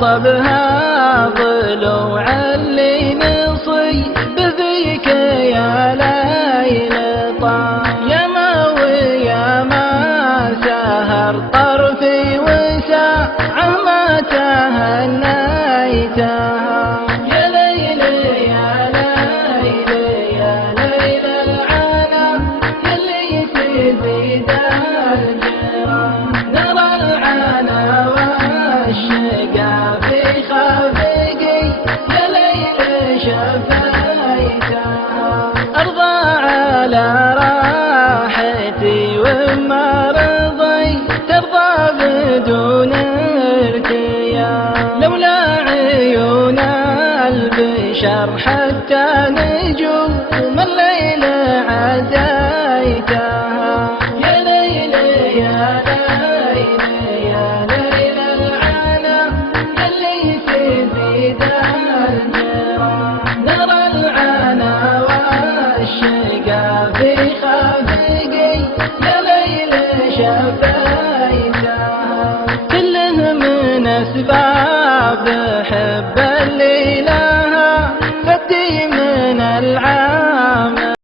طبها ضلوع اللي نصي بذيك يا ليل طال يا ما ويا ما سهر طرفي وساعة ما تهنيتها يا ليل يا ليل يا ليل العنا اللي تزيد الجيران نرى العنا والشقا في خافقي يا ليل شفيتها أرضى على راحتي وما رضي ترضى بدون ارتياح لولا عيون البشر حتى نجوم الليل عديتها يا ليل يا ليل يا ليل العنا اللي تزيد الجيران نرى العنا والشقا في خافقي يا ليل شفيتها